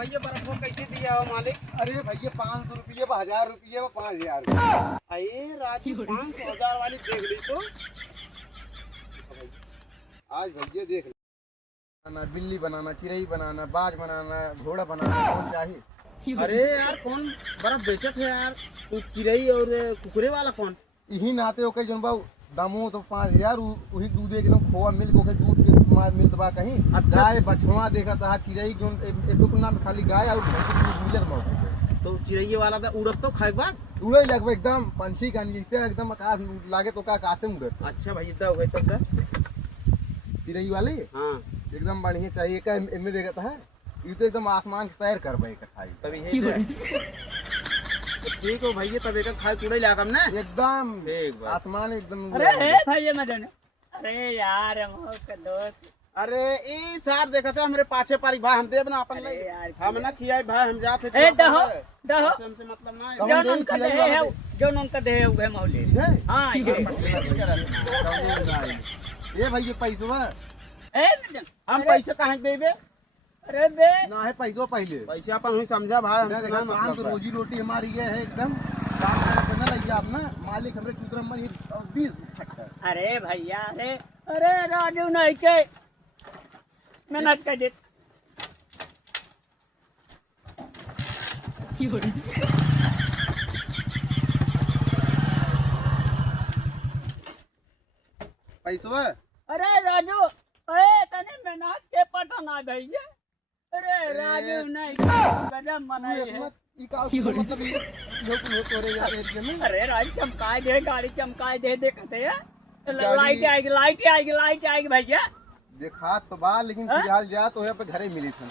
भैया बर्फ को कैसे दिया हो मालिक? अरे भैया 500 रुपये 1000 रुपये 5000 अरे राजू 500,000 वाली देख ली तो। आज भैया देख बनाना, बिल्ली बनाना, चिड़ई बनाना, बाज बनाना, घोड़ा बनाना, कौन चाहिए? अरे यार कौन बर्फ बेचत है यार? तो चिड़ई और कुकरे वाला कौन? यही नाते हो के जोन बाबू दामो तो 5000 वही दूध एकदम खोआ मिल्क हो के दूध के मार मिलत बा कहीं। अच्छा। गाय बछवा देखा था चिड़ई जोन एटुक नाम खाली गाय और भैंस के दूध मिलत मौके तो चिड़ई वाला तो उड़त तो खाए बाद। उड़े लगभग एकदम पंछी का नीचे एकदम आकाश लागे तो का आकाश में उड़त। अच्छा भैया तब गए तब तक। चिड़ई वाले हाँ एकदम बढ़िया चाहिए का इनमें देखता है ये तो एकदम आसमान की सैर कर भाई खाई तभी है ठीक हो भैया तब एक खाए कूड़े लागा ना एकदम ठीक बा। आसमान एकदम अरे भैया मदन, अरे यार हम का दोस्त। अरे ई सार देखा था हमरे पाछे पारी भाई हम देब ना अपन अरे ले यार, हम ना खियाई भाई हम जाते ए दहो दहो हमसे मतलब ना है। कौन जो उनका खिलाई दे है वाला जो उनका दे है उगे मौले। है हां ये ये भैया पैसा ए मदन, हम पैसे कहाँ के देबे? अरे बे ना है पैसा पहले पैसे अपन हुई समझा भाई हमसे ना काम तो मतलब बा। रोजी रोटी हमारी ये है एकदम काम करना लगी आप ना मालिक हमरे कुतरा में 20 फटका अरे भैया अरे अरे राजू नहीं के मेहनत कर दे। पैसा अरे राजू अरे तने मेहनत के पटना भैया। अरे राजू नहीं गजब मनाई है। ई का मतलब ये लोग तोरे जाते हैं अरे राजू चमकाए दे, गाड़ी चमकाए दे देखते है गाड़ी- लाइट आएगी लाइट आएगी लाइट आएगी भैया। देखा तो बा लेकिन फिलहाल जा तो यहाँ पे घरे मिली थी